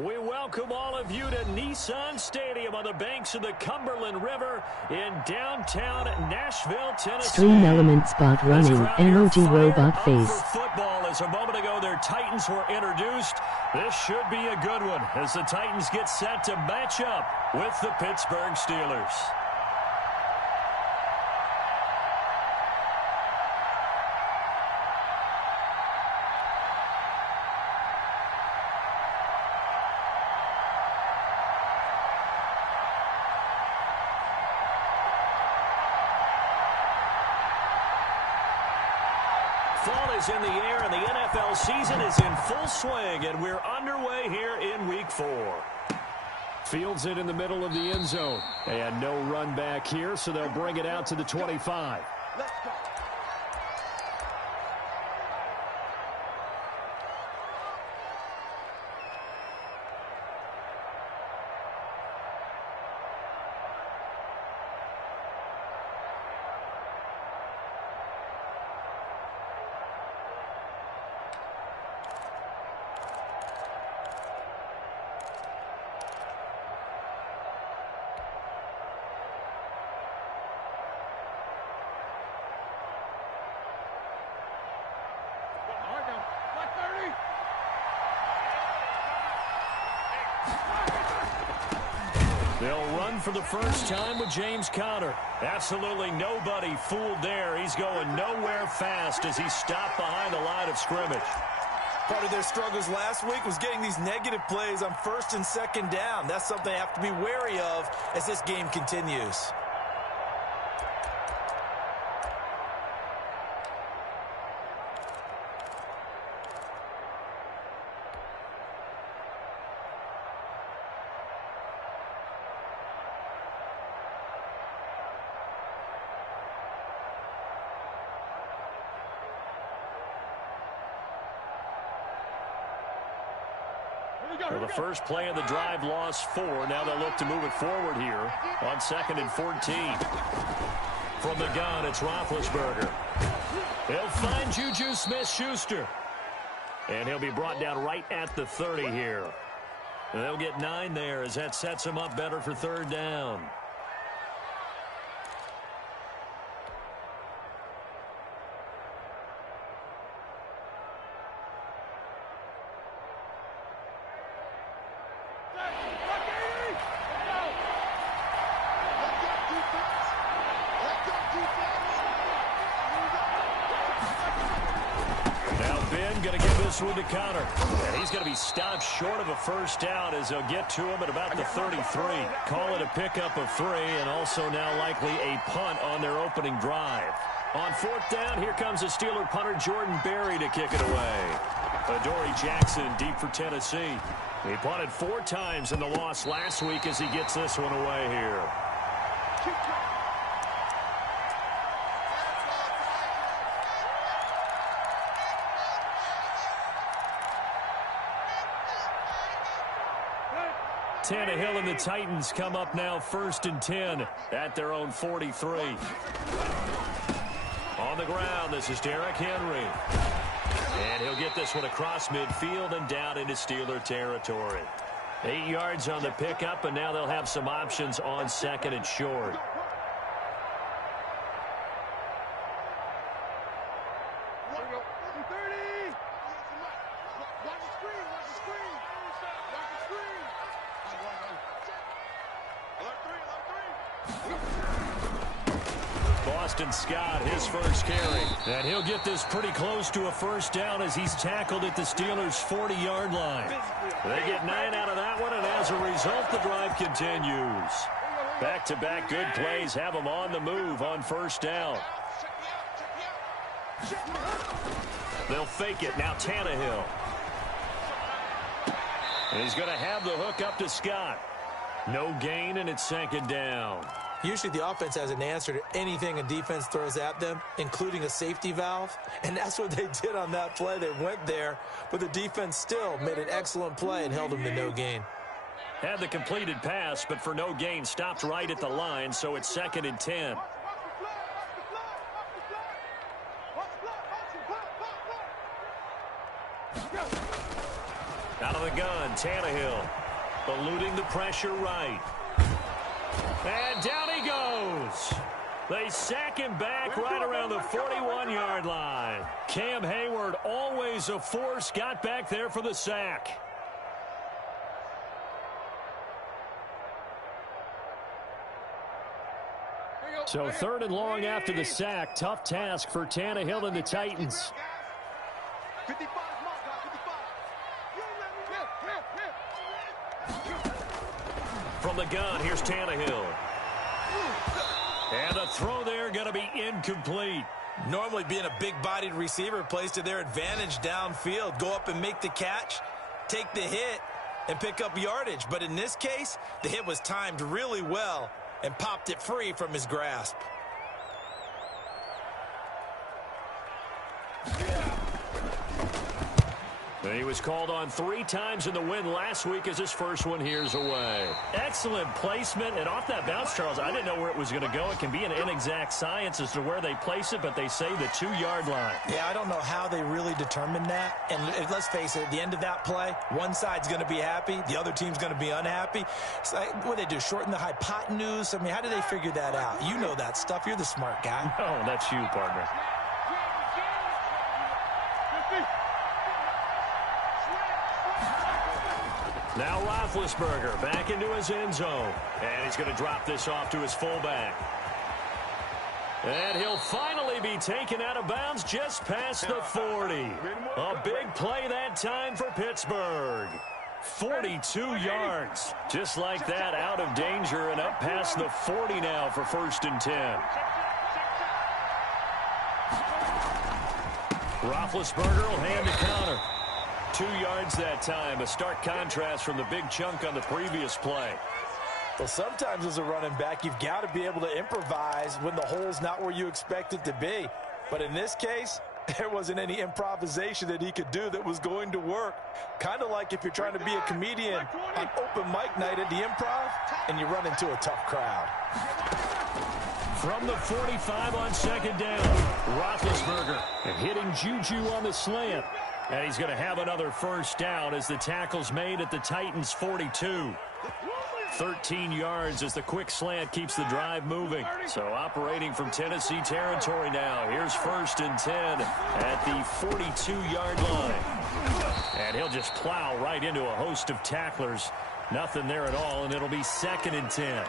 We welcome all of you to Nissan Stadium on the banks of the Cumberland River in downtown Nashville, Tennessee. Stream element spot running, emoji robot face. For football, as a moment ago their Titans were introduced. This should be a good one as the Titans get set to match up with the Pittsburgh Steelers. Fall is in the air, and the NFL season is in full swing, and we're underway here in Week 4. Fields it in the middle of the end zone, and no run back here, so they'll bring it out to the 25. Let's go. They'll run for the first time with James Conner. Absolutely nobody fooled there. He's going nowhere fast as he's stopped behind the line of scrimmage. Part of their struggles last week was getting these negative plays on first and second down. That's something they have to be wary of as this game continues. Well, the first play of the drive lost 4. Now they'll look to move it forward here on 2nd and 14. From the gun, it's Roethlisberger. They'll find Juju Smith-Schuster. And he'll be brought down right at the 30 here. They'll get 9 there as that sets them up better for 3rd down. One to Conner, and he's going to be stopped short of a first down as they'll get to him at about the 33. Call it a pickup of 3, and also now likely a punt on their opening drive. On 4th down, here comes the Steeler punter Jordan Berry to kick it away. Adoree Jackson deep for Tennessee. He punted 4 times in the loss last week as he gets this one away here. Tannehill and the Titans come up now 1st and 10 at their own 43. On the ground, this is Derrick Henry. And he'll get this one across midfield and down into Steeler territory. 8 yards on the pickup, and now they'll have some options on 2nd and short. Scott, his first carry. And he'll get this pretty close to a first down as he's tackled at the Steelers' 40-yard line. They get 9 out of that one, and as a result, the drive continues. Back-to-back good plays have them on the move on first down. They'll fake it. Now Tannehill. And he's going to have the hook up to Scott. No gain, and it's 2nd down. Usually the offense has an answer to anything a defense throws at them, including a safety valve. And that's what they did on that play. They went there, but the defense still made an excellent play and held them to no gain. Had the completed pass, but for no gain, stopped right at the line, so it's 2nd and 10. Out of of the gun, Tannehill. Eluding the pressure right. And down he goes. They sack him back right around the 41-yard line. Cam Hayward, always a force, got back there for the sack. So 3rd and long after the sack. Tough task for Tannehill and the Titans. From the gun, here's Tannehill. And the throw there going to be incomplete. Normally being a big-bodied receiver plays to their advantage downfield. Go up and make the catch, take the hit, and pick up yardage. But in this case, the hit was timed really well and popped it free from his grasp. He was called on 3 times in the win last week as his first one here's away. Excellent placement, and off that bounce, Charles, I didn't know where it was going to go. It can be an inexact science as to where they place it, but they say the 2-yard line. Yeah, I don't know how they really determined that. And let's face it, at the end of that play, one side's going to be happy, the other team's going to be unhappy. It's like, what do they do, shorten the hypotenuse? I mean, how do they figure that out? You know that stuff. You're the smart guy. Oh, that's you, partner. Now Roethlisberger back into his end zone. And he's going to drop this off to his fullback. And he'll finally be taken out of bounds just past the 40. A big play that time for Pittsburgh. 42 yards. Just like that, out of danger and up past the 40 now for 1st and 10. Roethlisberger will hand to counter. 2 yards that time, a stark contrast from the big chunk on the previous play. Well, sometimes as a running back, you've got to be able to improvise when the hole's not where you expect it to be. But in this case, there wasn't any improvisation that he could do that was going to work. Kind of like if you're trying to be a comedian on open mic night at the Improv and you run into a tough crowd. From the 45 on 2nd down, Roethlisberger hitting Juju on the slant. And he's going to have another 1st down as the tackle's made at the Titans' 42. 13 yards as the quick slant keeps the drive moving. So operating from Tennessee territory now. Here's 1st and 10 at the 42-yard line. And he'll just plow right into a host of tacklers. Nothing there at all, and it'll be 2nd and 10.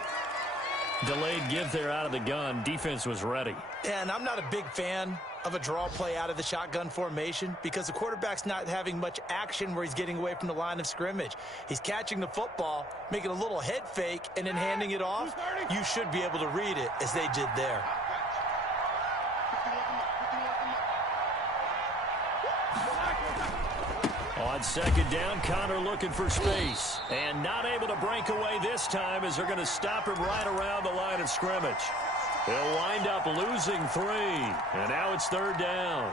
Delayed give there out of the gun. Defense was ready. And I'm not a big fan of a draw play out of the shotgun formation because the quarterback's not having much action where he's getting away from the line of scrimmage. He's catching the football, making a little head fake, and then handing it off. You should be able to read it as they did there. On 2nd down, Connor looking for space. And not able to break away this time as they're going to stop him right around the line of scrimmage. They'll wind up losing 3. And now it's 3rd down.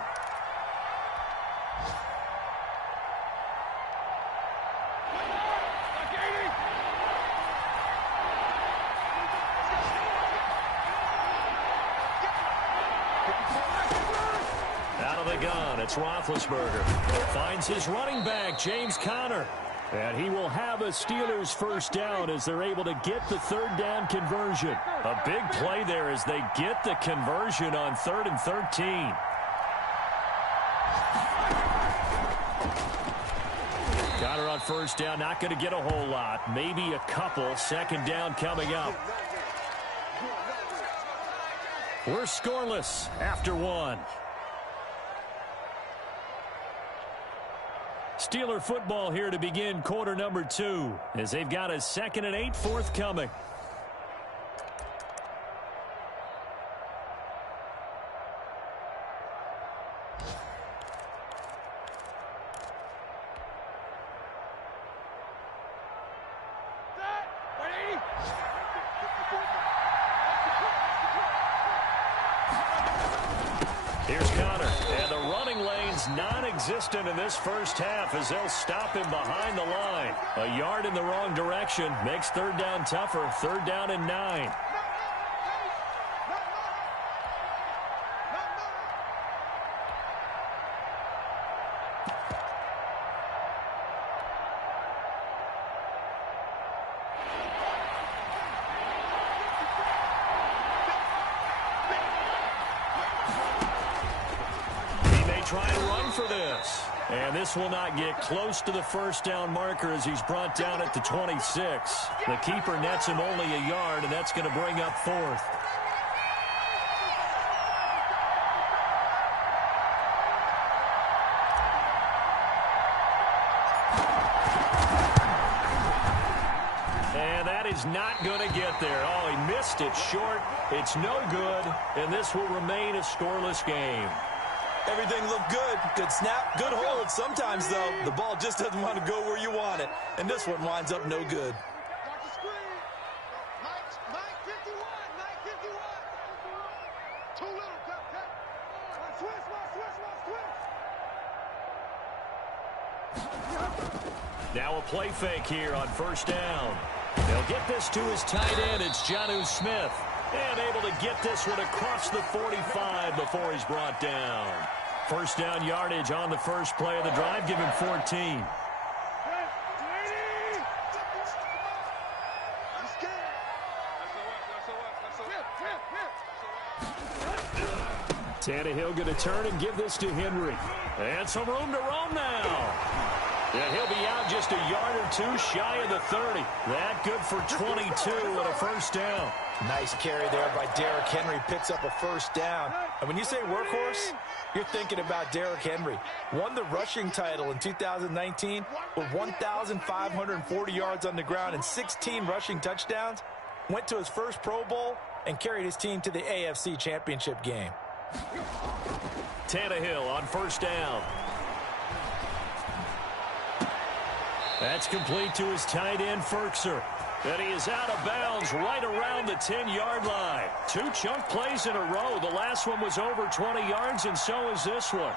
Out of the gun, it's Roethlisberger. Finds his running back, James Conner. And he will have a Steelers 1st down as they're able to get the 3rd down conversion. A big play there as they get the conversion on 3rd and 13. Conner on 1st down, not going to get a whole lot. Maybe a couple. 2nd down coming up. We're scoreless after 1. Steeler football here to begin quarter number 2 as they've got a 2nd and 8 forthcoming. Here's Conner, and the running lane's non-existent in this 1st half as they'll stop him behind the line. A yard in the wrong direction makes 3rd down tougher. 3rd down and 9. try and run for this. And this will not get close to the first down marker as he's brought down at the 26. The keeper nets him only a yard, and that's going to bring up fourth. Is not going to get there. Oh, he missed it short. It's no good, and this will remain a scoreless game. Everything looked good. Good snap, good hold. Sometimes, though, the ball just doesn't want to go where you want it, and this one winds up no good. Now a play fake here on first down. They'll get this to his tight end. It's Jonnu Smith. And able to get this one across the 45 before he's brought down. First down yardage on the first play of the drive. Give him 14. Tannehill going to turn and give this to Henry. And some room to roam now. And he'll be out just a yard or two shy of the 30. That good for 22 and a first down. Nice carry there by Derrick Henry. Picks up a first down. And when you say workhorse, you're thinking about Derrick Henry. Won the rushing title in 2019 with 1,540 yards on the ground and 16 rushing touchdowns. Went to his first Pro Bowl and carried his team to the AFC Championship game. Tannehill on first down. That's complete to his tight end, Ferkser. And he is out of bounds right around the 10-yard line. Two chunk plays in a row. The last one was over 20 yards, and so is this one.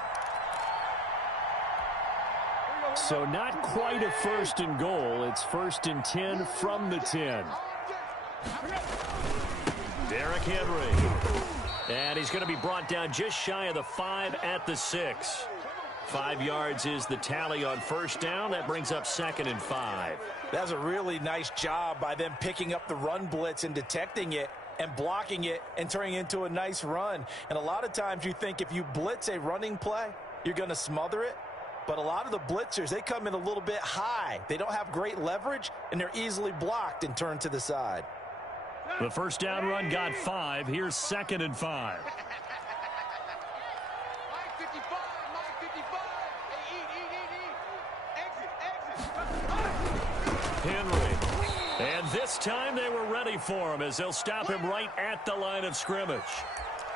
So not quite a first and goal. It's first and 10 from the 10. Derrick Henry. And he's going to be brought down just shy of the 5 at the 6. 5 yards is the tally on first down. That brings up 2nd and 5. That's a really nice job by them picking up the run blitz and detecting it and blocking it and turning it into a nice run. And a lot of times you think if you blitz a running play, you're going to smother it. But a lot of the blitzers, they come in a little bit high. They don't have great leverage, and they're easily blocked and turned to the side. The first down run got 5. Here's 2nd and 5. Henry. And this time they were ready for him as they'll stop him right at the line of scrimmage.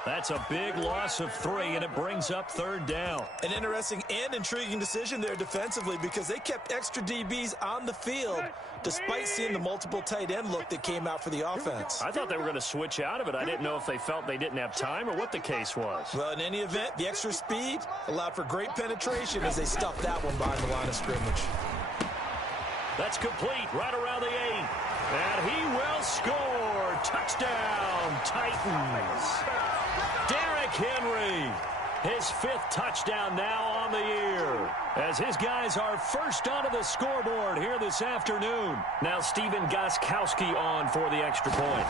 That's a big loss of 3, and it brings up 3rd down. An interesting and intriguing decision there defensively because they kept extra DBs on the field despite seeing the multiple tight end look that came out for the offense. I thought they were going to switch out of it. I didn't know if they felt they didn't have time or what the case was. Well, in any event, the extra speed allowed for great penetration as they stuffed that one behind the line of scrimmage. That's complete right around the 8. And he will score. Touchdown, Titans. Derrick Henry, his 5th touchdown now on the year, as his guys are first onto the scoreboard here this afternoon. Now Stephen Gostkowski on for the extra point.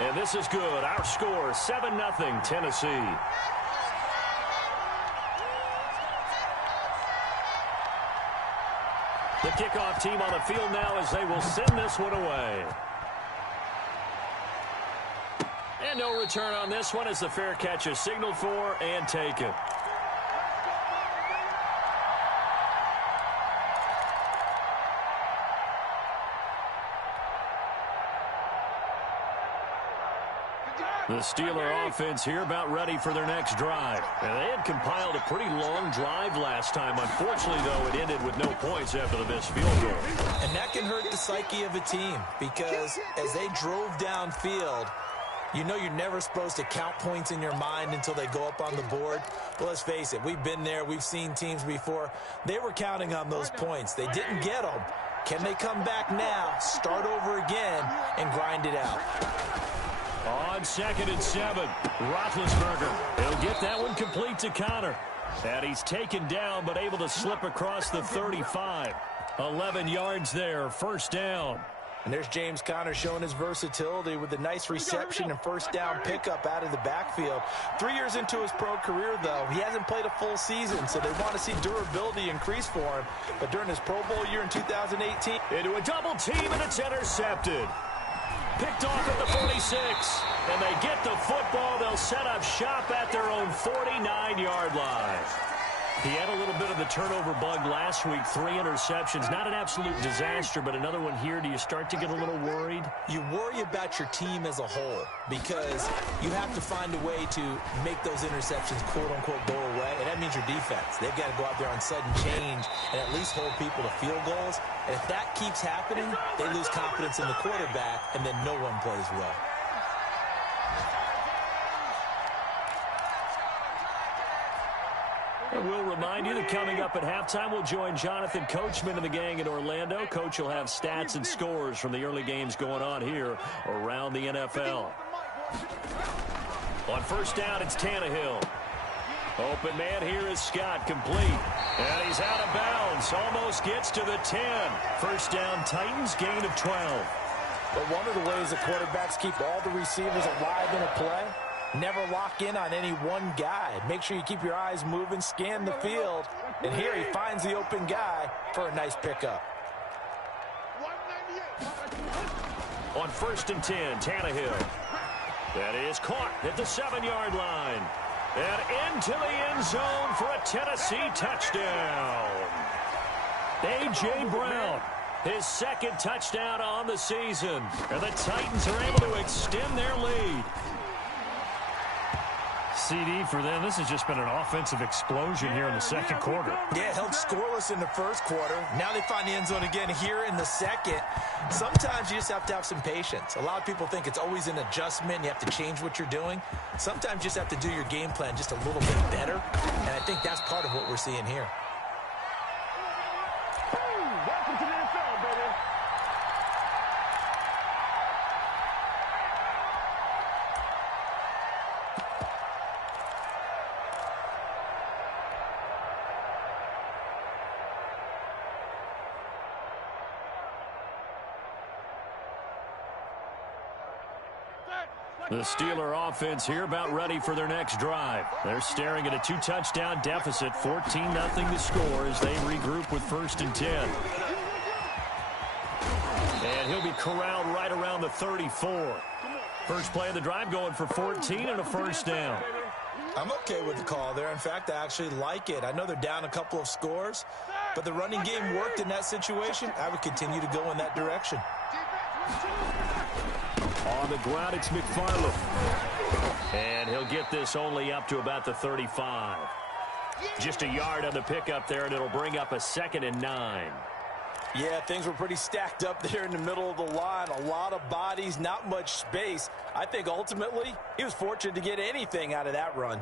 And this is good. Our score, 7-0 Tennessee. The kickoff team on the field now as they will send this one away. And no return on this one as the fair catch is signaled for and taken. The Steeler offense here about ready for their next drive. And they had compiled a pretty long drive last time. Unfortunately, though, it ended with no points after the missed field goal. And that can hurt the psyche of a team because as they drove downfield, you know you're never supposed to count points in your mind until they go up on the board. Well, let's face it, we've been there. We've seen teams before. They were counting on those points. They didn't get them. Can they come back now, start over again, and grind it out? On 2nd and 7, Roethlisberger. He'll get that one complete to Connor. And he's taken down but able to slip across the 35. 11 yards there, first down. And there's James Conner showing his versatility with a nice reception and first down pickup out of the backfield. 3 years into his pro career, though, he hasn't played a full season, so they want to see durability increase for him. But during his Pro Bowl year in 2018, into a double team, and it's intercepted. Picked off at the 46, and they get the football. They'll set up shop at their own 49-yard line. He had a little bit of the turnover bug last week, 3 interceptions. Not an absolute disaster, but another one here. Do you start to get a little worried? You worry about your team as a whole because you have to find a way to make those interceptions, quote-unquote, go away, and that means your defense. They've got to go out there on sudden change and at least hold people to field goals. And if that keeps happening, they lose confidence in the quarterback, and then no one plays well. And we'll remind you that coming up at halftime, we'll join Jonathan Coachman and the gang in Orlando. Coach will have stats and scores from the early games going on here around the NFL. On first down, it's Tannehill. Open man here is Scott, complete. And he's out of bounds, almost gets to the 10. First down, Titans, gain of 12. But one of the ways the quarterbacks keep all the receivers alive in a play, never lock in on any one guy. Make sure you keep your eyes moving, scan the field. And here he finds the open guy for a nice pickup. On first and 10, Tannehill. That is caught at the 7-yard line. And into the end zone for a Tennessee touchdown. A.J. Brown, his second touchdown on the season. And the Titans are able to extend their lead. CD for them. This has just been an offensive explosion here in the second quarter. Yeah, held scoreless in the first quarter. Now they find the end zone again here in the second. Sometimes you just have to have some patience. A lot of people think it's always an adjustment. You have to change what you're doing. Sometimes you just have to do your game plan just a little bit better. And I think that's part of what we're seeing here. Welcome to the NFL, baby. The Steeler offense here about ready for their next drive. They're staring at a 2-touchdown deficit, 14-0 to score as they regroup with first and 10. And he'll be corralled right around the 34. First play of the drive going for 14 and a first down. I'm okay with the call there. In fact, I actually like it. I know they're down a couple of scores, but the running game worked in that situation. I would continue to go in that direction. On the ground, it's McFarland. And he'll get this only up to about the 35. Just a yard on the pickup there, and it'll bring up a 2nd and 9. Yeah, things were pretty stacked up there in the middle of the line. A lot of bodies, not much space. I think ultimately he was fortunate to get anything out of that run.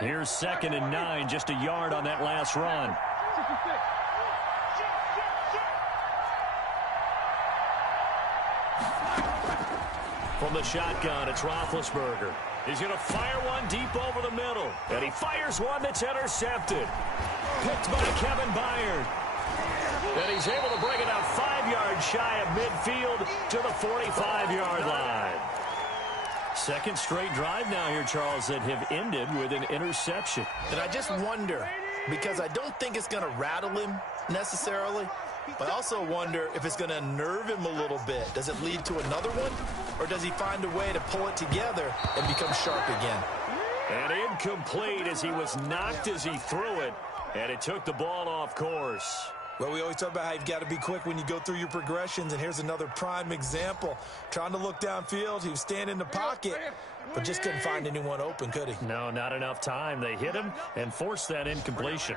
Here's 2nd and 9, just a yard on that last run. From the shotgun, it's Roethlisberger. He's going to fire one deep over the middle. And he fires one that's intercepted. Picked by Kevin Byard. And he's able to bring it out 5 yards shy of midfield to the 45-yard line. Second straight drive now here, Charles, that have ended with an interception. And I just wonder, because I don't think it's going to rattle him necessarily, but I also wonder if it's going to unnerve him a little bit. Does it lead to another one? Or does he find a way to pull it together and become sharp again? And incomplete as he was knocked as he threw it. And it took the ball off course. Well, we always talk about how you've got to be quick when you go through your progressions, and here's another prime example. Trying to look downfield, he was standing in the pocket, but just couldn't find anyone open, could he? No, not enough time. They hit him and forced that incompletion.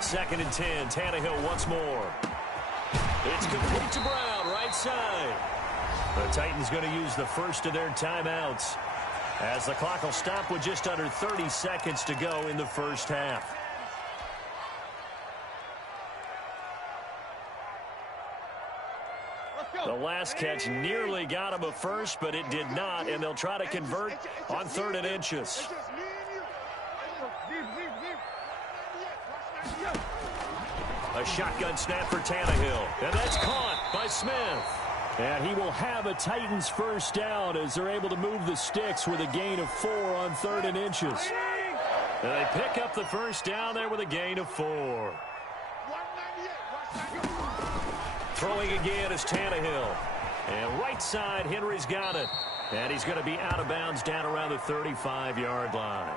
2nd and 10, Tannehill once more. It's complete to Brown, right side. The Titans going to use the first of their timeouts as the clock will stop with just under 30 seconds to go in the first half. The last catch nearly got him a first, but it did not, and they'll try to convert on 3rd and inches. A shotgun snap for Tannehill. And that's caught by Smith. And he will have a Titans first down as they're able to move the sticks with a gain of 4 on 3rd and inches. And they pick up the first down there with a gain of 4. Throwing again is Tannehill. And right side, Henry's got it. And he's going to be out of bounds down around the 35-yard line.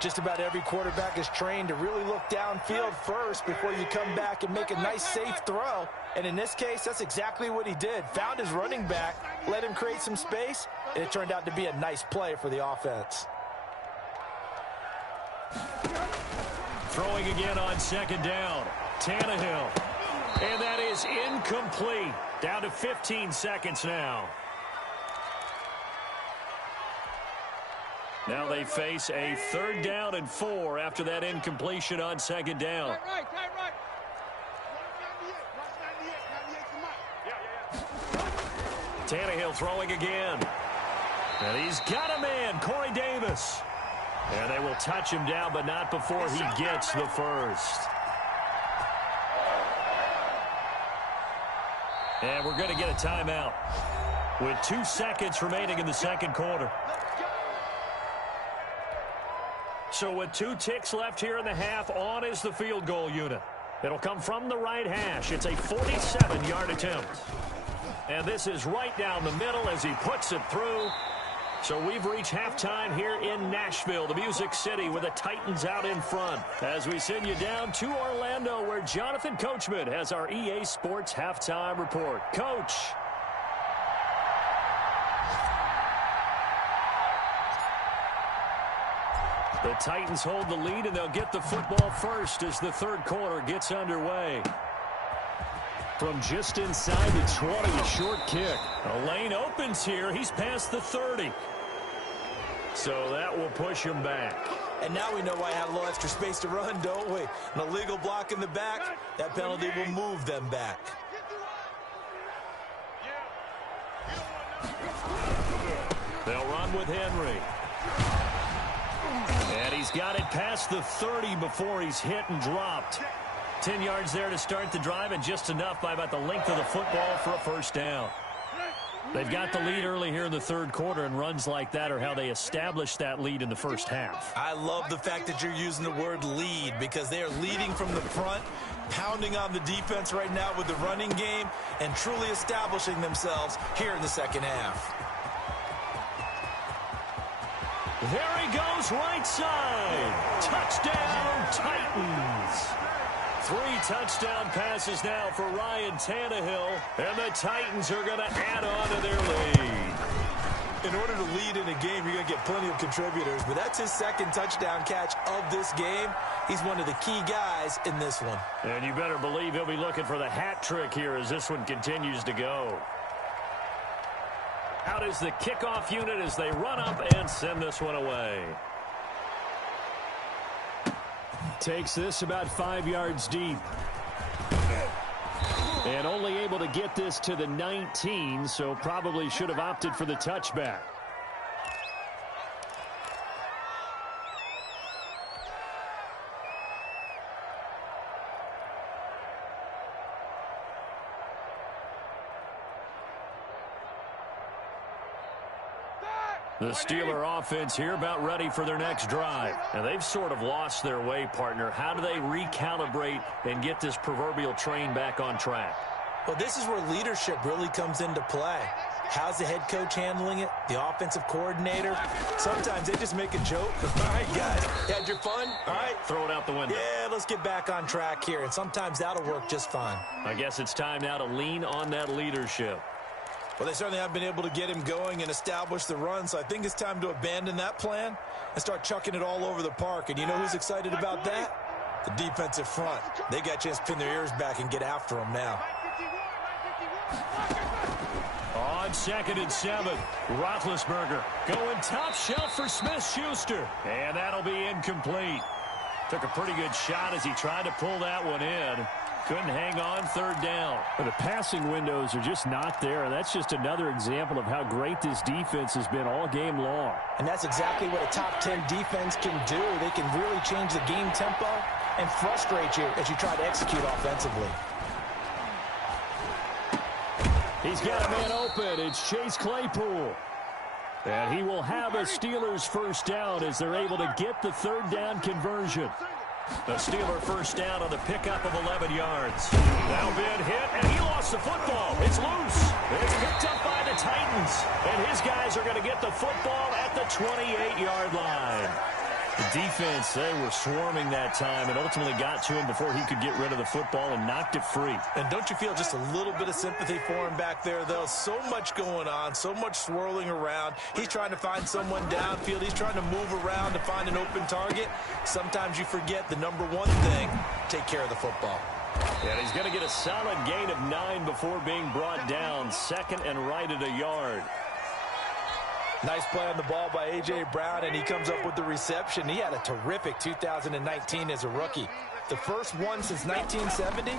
Just about every quarterback is trained to really look downfield first before you come back and make a nice, safe throw. And in this case, that's exactly what he did. Found his running back, let him create some space, and it turned out to be a nice play for the offense. Throwing again on 2nd down. Tannehill. And that is incomplete. Down to 15 seconds now. Now they face a 3rd down and 4 after that incompletion on 2nd down. Tannehill throwing again. And he's got a man, Corey Davis. And they will touch him down, but not before he gets the first. And we're going to get a timeout with 2 seconds remaining in the 2nd quarter. So with 2 ticks left here in the half, on is the field goal unit. It'll come from the right hash. It's a 47-yard attempt. And this is right down the middle as he puts it through. So we've reached halftime here in Nashville, the Music City, with the Titans out in front. As we send you down to Orlando, where Jonathan Coachman has our EA Sports halftime report. Coach. The Titans hold the lead, and they'll get the football first as the 3rd quarter gets underway. From just inside the 20, a short kick. A lane opens here. He's past the 30. So that will push him back. And now we know why I had a little extra space to run, don't we? An illegal block in the back. That penalty will move them back. They'll run with Henry. And he's got it past the 30 before he's hit and dropped. 10 yards there to start the drive, and just enough by about the length of the football for a first down. They've got the lead early here in the 3rd quarter, and runs like that are how they establish that lead in the first half. I love the fact that you're using the word lead, because they are leading from the front, pounding on the defense right now with the running game, and truly establishing themselves here in the 2nd half. There he goes, right side. Touchdown, Titans. 3 touchdown passes now for Ryan Tannehill, and the Titans are going to add on to their lead. In order to lead in a game, you're going to get plenty of contributors, but that's his 2nd touchdown catch of this game. He's one of the key guys in this one. And you better believe he'll be looking for the hat trick here as this one continues to go. Out is the kickoff unit as they run up and send this one away. Takes this about 5 yards deep. And only able to get this to the 19, so probably should have opted for the touchback. The Steeler offense here about ready for their next drive. And they've sort of lost their way, partner. How do they recalibrate and get this proverbial train back on track? Well, this is where leadership really comes into play. How's the head coach handling it? The offensive coordinator? Sometimes they just make a joke. All right, guys, you had your fun? All right. Throw it out the window. Yeah, let's get back on track here. And sometimes that'll work just fine. I guess it's time now to lean on that leadership. Well, they certainly have been able to get him going and establish the run, so I think it's time to abandon that plan and start chucking it all over the park. And you know who's excited about that? The defensive front. They got a chance to pin their ears back and get after him now. On 2nd and 7, Roethlisberger going top shelf for Smith-Schuster. And that'll be incomplete. Took a pretty good shot as he tried to pull that one in. Couldn't hang on 3rd down. But the passing windows are just not there, and that's just another example of how great this defense has been all game long. And that's exactly what a top 10 defense can do. They can really change the game tempo and frustrate you as you try to execute offensively. He's got a man open. It's Chase Claypool. And he will have a Steelers first down as they're able to get the third down conversion. The Steeler first down on the pickup of 11 yards. Now been hit, and he lost the football. It's loose. It's picked up by the Titans. And his guys are going to get the football at the 28-yard line. The defense, they were swarming that time and ultimately got to him before he could get rid of the football and knocked it free. And don't you feel just a little bit of sympathy for him back there, though? So much going on, so much swirling around. He's trying to find someone downfield. He's trying to move around to find an open target. Sometimes you forget the number one thing, take care of the football. And he's going to get a solid gain of 9 before being brought down. Second and right at a yard. Nice play on the ball by A.J. Brown, and he comes up with the reception. He had a terrific 2019 as a rookie. The first one since 1970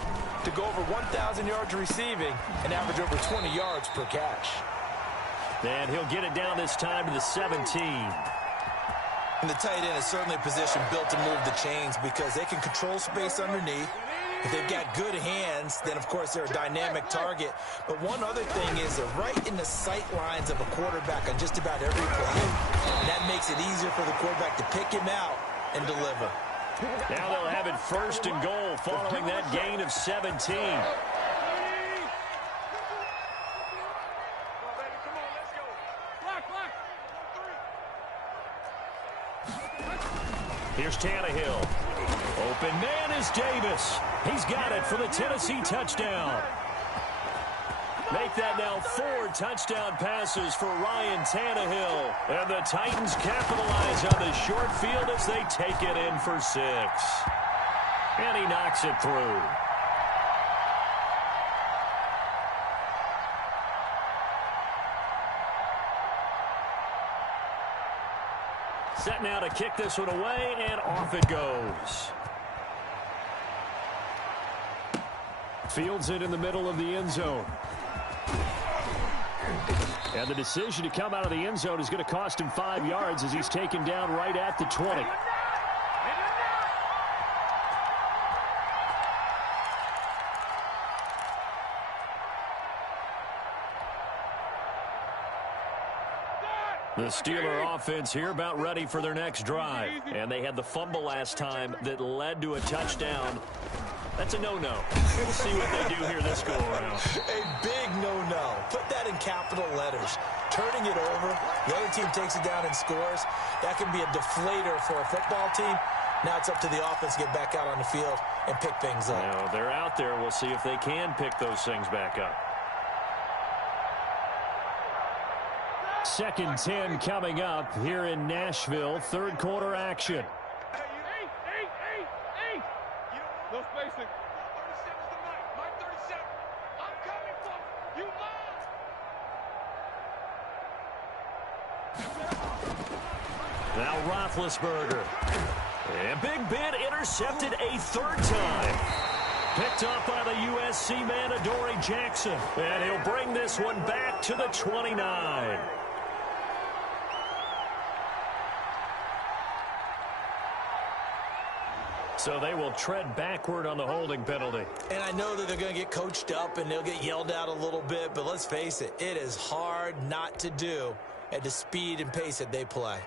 to go over 1,000 yards receiving and average over 20 yards per catch. And he'll get it down this time to the 17. And the tight end is certainly a position built to move the chains because they can control space underneath. If they've got good hands, then, of course, they're a dynamic target. But one other thing is they're right in the sight lines of a quarterback on just about every play. And that makes it easier for the quarterback to pick him out and deliver. Now they'll have it first and goal following that gain of 17. Here's Tannehill. Open man is Davis. He's got it for the Tennessee touchdown. Make that now 4 touchdown passes for Ryan Tannehill. And the Titans capitalize on the short field as they take it in for 6. And he knocks it through. Set now to kick this one away, and off it goes. Fields it in the middle of the end zone. And the decision to come out of the end zone is going to cost him 5 yards as he's taken down right at the 20. The Steeler offense here about ready for their next drive. And they had the fumble last time that led to a touchdown. That's a no-no. We'll see what they do here this go-around. A big no-no. Put that in capital letters. Turning it over, the other team takes it down and scores. That can be a deflator for a football team. Now it's up to the offense to get back out on the field and pick things up. Now, they're out there. We'll see if they can pick those things back up. 2nd 10 coming up here in Nashville. Third quarter action. No spacing. 37's the mic. Mike 37. I'm coming for you. Now Roethlisberger. And Big Ben intercepted a 3rd time. Picked up by the USC man, Adoree Jackson. And he'll bring this one back to the 29. So they will tread backward on the holding penalty. And I know that they're going to get coached up and they'll get yelled at a little bit, but let's face it, it is hard not to do at the speed and pace that they play.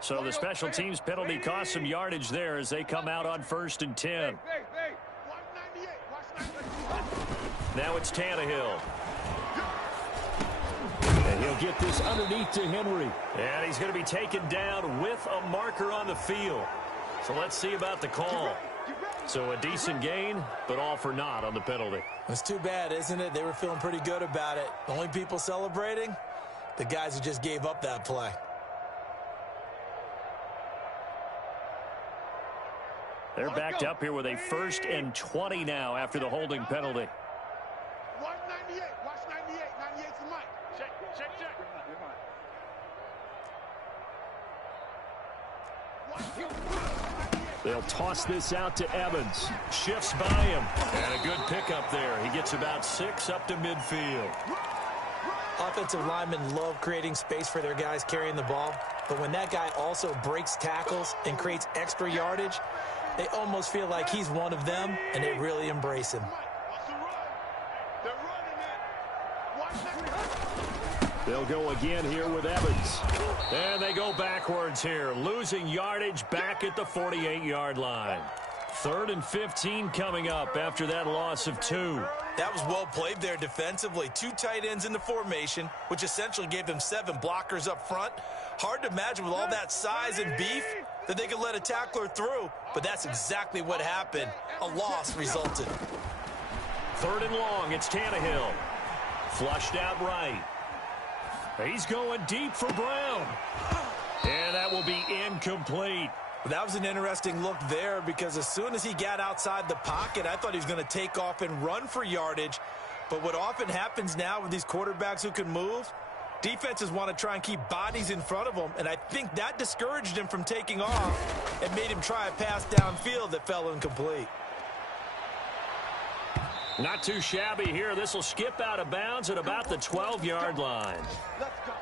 So the special teams penalty cost some yardage there as they come out on 1st and 10. Now it's Tannehill. And he'll get this underneath to Henry. And he's going to be taken down with a marker on the field. So let's see about the call. So a decent gain, but all for naught on the penalty. It's too bad, isn't it? They were feeling pretty good about it. The only people celebrating, the guys who just gave up that play. They're backed up here with a 1st and 20 now after the holding penalty. Watch 98. Watch 98. 98's the mic. Check. They'll toss this out to Evans. Shifts by him. And a good pickup there. He gets about 6 up to midfield. Offensive linemen love creating space for their guys carrying the ball, but when that guy also breaks tackles and creates extra yardage, they almost feel like he's one of them, and they really embrace him. They'll go again here with Evans. And they go backwards here, losing yardage back at the 48-yard line. 3rd and 15 coming up after that loss of 2. That was well played there defensively. 2 tight ends in the formation, which essentially gave them 7 blockers up front. Hard to imagine with all that size and beef that they could let a tackler through, but that's exactly what happened. A loss resulted. 3rd and long, it's Tannehill. Flushed out right. He's going deep for Brown. And that will be incomplete. That was an interesting look there because as soon as he got outside the pocket, I thought he was going to take off and run for yardage. But what often happens now with these quarterbacks who can move, defenses want to try and keep bodies in front of them, and I think that discouraged him from taking off and made him try a pass downfield that fell incomplete. Not too shabby here. This will skip out of bounds at about the 12-yard line. Let's go.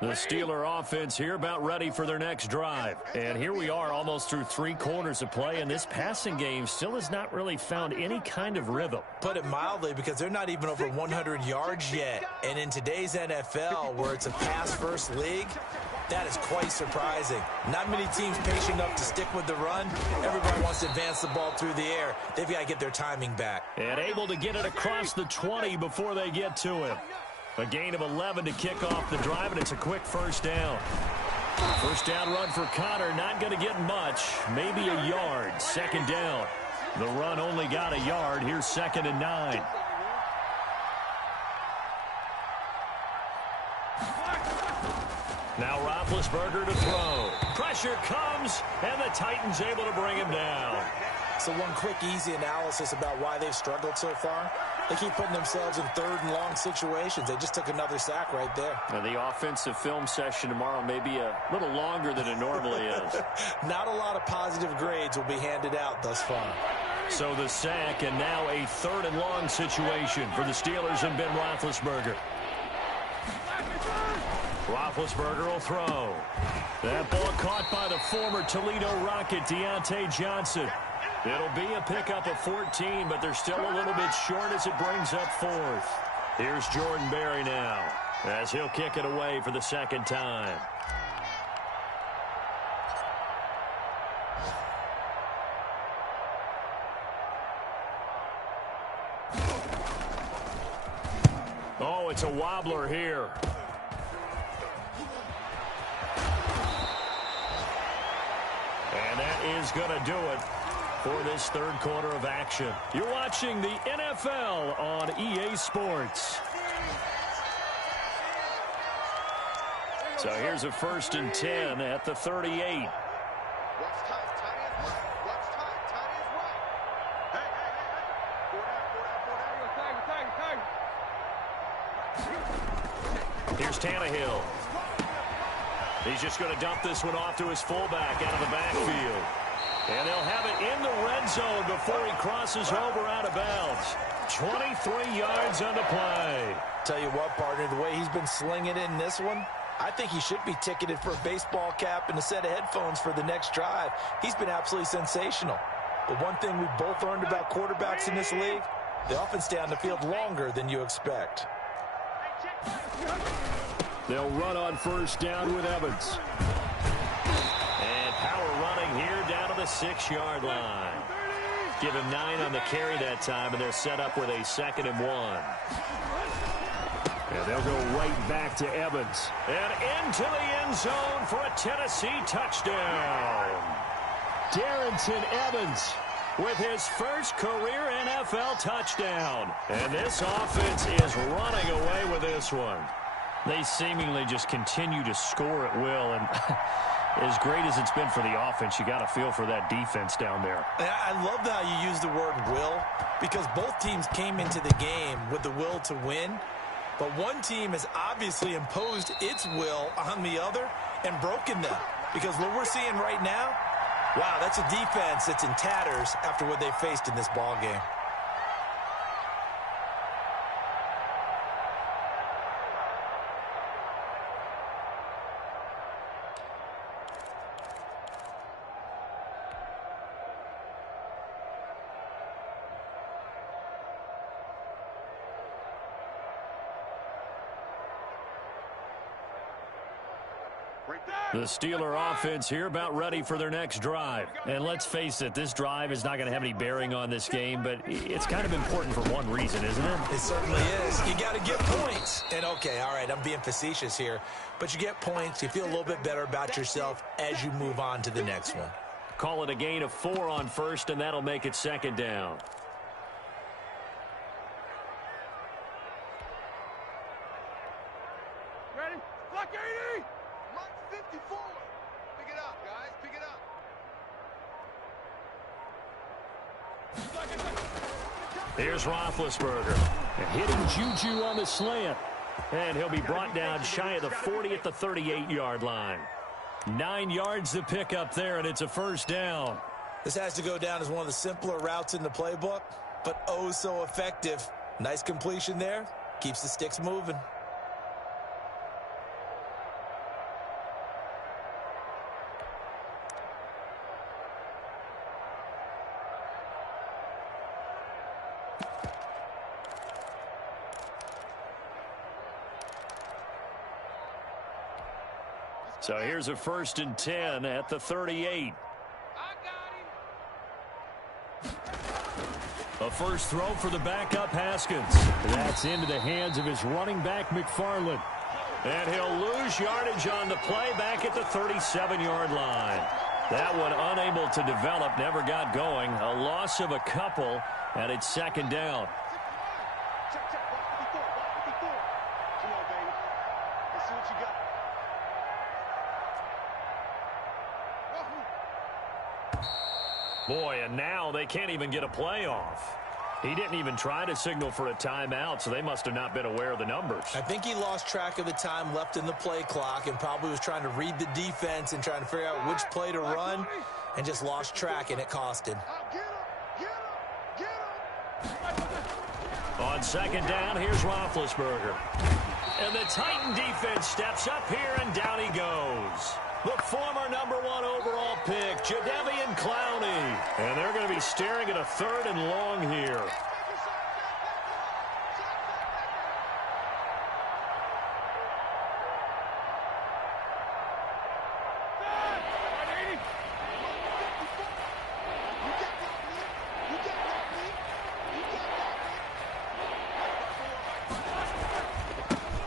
The Steeler offense here about ready for their next drive. And here we are almost through 3 quarters of play, and this passing game still has not really found any kind of rhythm. Put it mildly, because they're not even over 100 yards yet. And in today's NFL, where it's a pass-first league, that is quite surprising. Not many teams patient enough to stick with the run. Everybody wants to advance the ball through the air. They've got to get their timing back. And able to get it across the 20 before they get to him. A gain of 11 to kick off the drive, and it's a quick first down. First down run for Connor, not going to get much, maybe a yard. 2nd down. The run only got a yard. Here's 2nd and 9. Now Roethlisberger to throw. Pressure comes, and the Titans able to bring him down. So one quick, easy analysis about why they've struggled so far. They keep putting themselves in 3rd and long situations. They just took another sack right there. Now the offensive film session tomorrow may be a little longer than it normally is. Not a lot of positive grades will be handed out thus far. So the sack, and now a 3rd and long situation for the Steelers and Ben Roethlisberger. Roethlisberger will throw. That ball caught by the former Toledo Rocket, Deontay Johnson. It'll be a pickup of 14, but they're still a little bit short as it brings up 4th. Here's Jordan Berry now, as he'll kick it away for the 2nd time. Oh, it's a wobbler here. And that is going to do it for this 3rd quarter of action. You're watching the NFL on EA Sports. So here's a 1st and 10 at the 38. Here's Tannehill. He's just going to dump this one off to his fullback out of the backfield. And they'll have it in the red zone before he crosses over out of bounds. 23 yards on the play. Tell you what, partner, the way he's been slinging it in this one, I think he should be ticketed for a baseball cap and a set of headphones for the next drive. He's been absolutely sensational. But one thing we've both learned about quarterbacks in this league, they often stay on the field longer than you expect. They'll run on 1st down with Evans. And power running here down to the 6-yard line. Give him 9 on the carry that time, and they're set up with a 2nd and 1. And they'll go right back to Evans. And into the end zone for a Tennessee touchdown. Darrington Evans with his first career NFL touchdown. And this offense is running away with this one. They seemingly just continue to score at will. And As great as it's been for the offense, you got to feel for that defense down there. I love how you use the word will, because both teams came into the game with the will to win, but one team has obviously imposed its will on the other and broken them. Because what we're seeing right now, wow, that's a defense that's in tatters after what they faced in this ball game. The Steeler offense here about ready for their next drive. And let's face it, this drive is not going to have any bearing on this game, but it's kind of important for one reason, isn't it? It certainly is. You got to get points. And, okay, all right, I'm being facetious here, but you get points. You feel a little bit better about yourself as you move on to the next one. Call it a gain of 4 on first, and that'll make it second down. Ready? Block 80! Block 54! Pick it up, guys. Pick it up. Here's Roethlisberger. Hitting Juju on the slant. And he'll be brought down shy of the 40 at the 38-yard line. 9 yards to pick up there, and it's a first down. This has to go down as one of the simpler routes in the playbook, but oh so effective. Nice completion there. Keeps the sticks moving. So here's a 1st and 10 at the 38. A first throw for the backup Haskins. That's into the hands of his running back McFarland. And he'll lose yardage on the play back at the 37-yard line. That one unable to develop, never got going. A loss of a couple, and it's second down. Come on, baby. Let's see what you got. Boy, and now they can't even get a play off. He didn't even try to signal for a timeout, so they must have not been aware of the numbers. I think he lost track of the time left in the play clock and probably was trying to read the defense and trying to figure out which play to run and just lost track, and it cost him. On second down, here's Roethlisberger. And the Titan defense steps up here, and down he goes. The former number 1 overall pick, Jadeveon Clowney. And they're going to be staring at a 3rd and long here.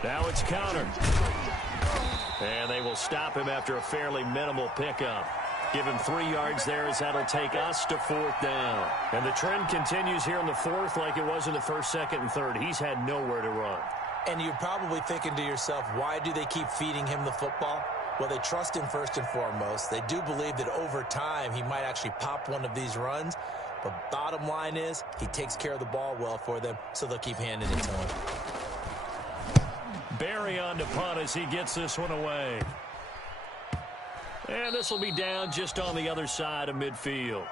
Now it's countered. And they will stop him after a fairly minimal pickup. Give him 3 yards there as that'll take us to 4th down. And the trend continues here in the 4th like it was in the 1st, 2nd, and 3rd. He's had nowhere to run. And you're probably thinking to yourself, why do they keep feeding him the football? Well, they trust him first and foremost. They do believe that over time he might actually pop one of these runs. But bottom line is he takes care of the ball well for them, so they'll keep handing it to him. Barry on to punt as he gets this one away. And this will be down just on the other side of midfield.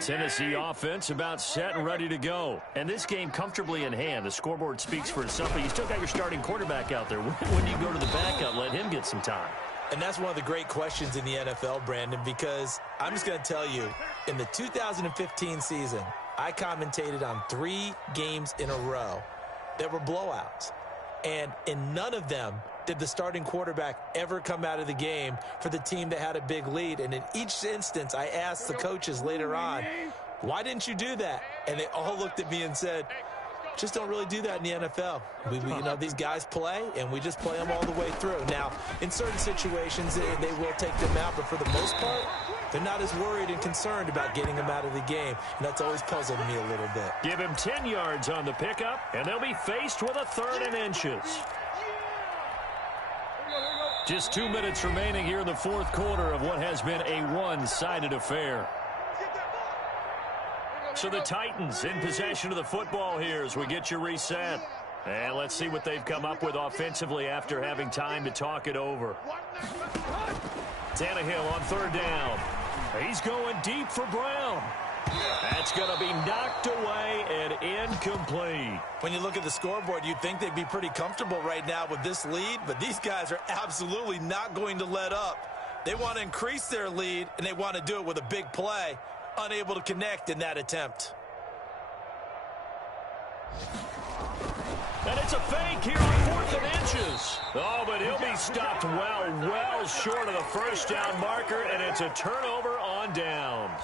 Tennessee offense about set and ready to go. And this game comfortably in hand. The scoreboard speaks for itself, but you still got your starting quarterback out there. When do you go to the backup, let him get some time? And that's one of the great questions in the NFL, Brandon, because I'm just going to tell you, in the 2015 season, I commentated on 3 games in a row that were blowouts. And in none of them did the starting quarterback ever come out of the game for the team that had a big lead. And in each instance, I asked the coaches later on, why didn't you do that? And they all looked at me and said, just don't really do that in the NFL. You know, these guys play, and we just play them all the way through. Now, in certain situations, they will take them out, but for the most part, They're not as worried and concerned about getting him out of the game, and that's always puzzled me a little bit. Give him 10 yards on the pickup, and they'll be faced with a 3rd and inches. Just 2 minutes remaining here in the 4th quarter of what has been a one-sided affair. So the Titans in possession of the football here as we get you reset. And let's see what they've come up with offensively after having time to talk it over. Tannehill on 3rd down. He's going deep for Brown. That's going to be knocked away and incomplete. When you look at the scoreboard, you'd think they'd be pretty comfortable right now with this lead, but these guys are absolutely not going to let up. They want to increase their lead, and they want to do it with a big play. Unable to connect in that attempt. And it's a fake here on 4th and inches. Oh, but he'll be stopped well short of the first down marker, and it's a turnover on downs.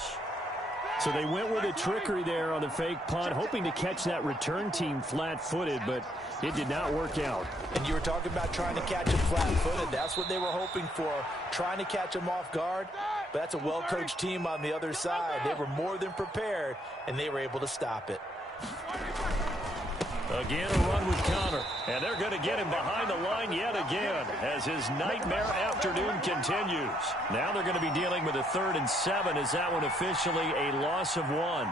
So they went with a trickery there on the fake punt, hoping to catch that return team flat-footed, but it did not work out. And you were talking about trying to catch him flat-footed. That's what they were hoping for, trying to catch him off guard. But that's a well-coached team on the other side. They were more than prepared, and they were able to stop it. Again, a run with Connor. And they're going to get him behind the line yet again as his nightmare afternoon continues. Now they're going to be dealing with a 3rd and 7. Is that one officially a loss of 1?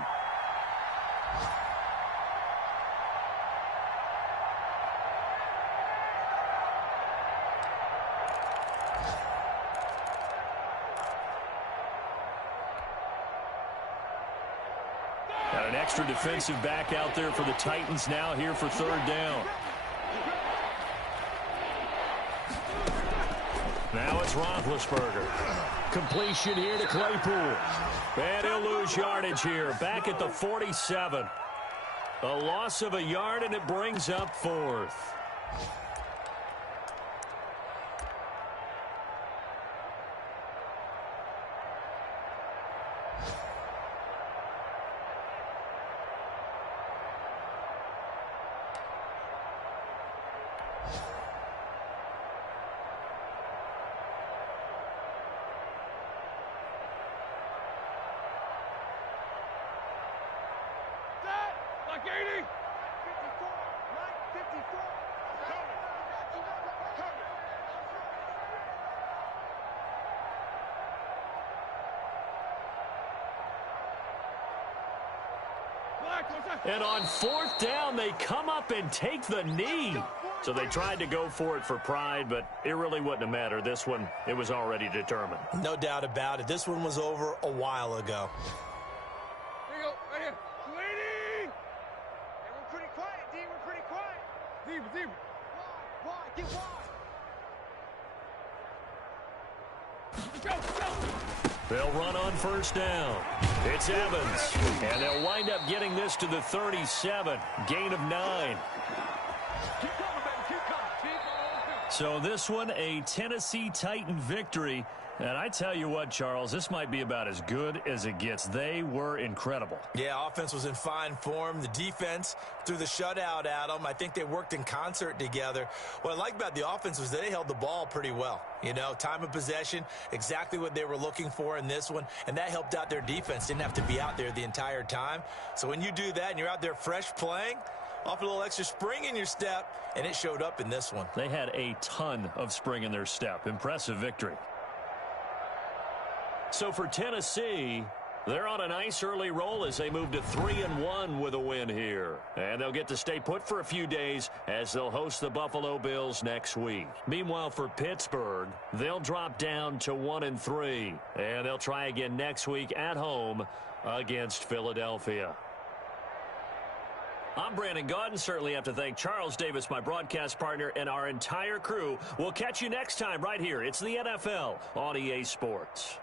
Got an extra defensive back out there for the Titans now here for 3rd down. Now it's Roethlisberger. Completion here to Claypool. And he'll lose yardage here. Back at the 47. A loss of a yard, and it brings up 4th. Like 80. 54. Right 54. And on 4th down, they come up and take the knee. So they tried to go for it for pride, but it really wouldn't have mattered. This one, it was already determined. No doubt about it. This one was over a while ago. Here you go, right here. 280. Hey, we're pretty quiet, D. We're pretty quiet. D. Wide. Get wide. Go. They'll run on 1st down. It's Evans. And they'll wind up getting this to the 37. Gain of 9. Keep coming, baby. Keep coming. So this one, a Tennessee Titan victory. And I tell you what, Charles, this might be about as good as it gets. They were incredible. Yeah, offense was in fine form. The defense threw the shutout at them. I think they worked in concert together. What I like about the offense was they held the ball pretty well. You know, time of possession, exactly what they were looking for in this one, and that helped out their defense. Didn't have to be out there the entire time. So when you do that and you're out there fresh playing, off a little extra spring in your step, and it showed up in this one. They had a ton of spring in their step. Impressive victory. So for Tennessee, they're on a nice early roll as they move to 3-1 with a win here. And they'll get to stay put for a few days as they'll host the Buffalo Bills next week. Meanwhile, for Pittsburgh, they'll drop down to 1-3. And they'll try again next week at home against Philadelphia. I'm Brandon Gaudin. Certainly have to thank Charles Davis, my broadcast partner, and our entire crew. We'll catch you next time right here. It's the NFL on EA Sports.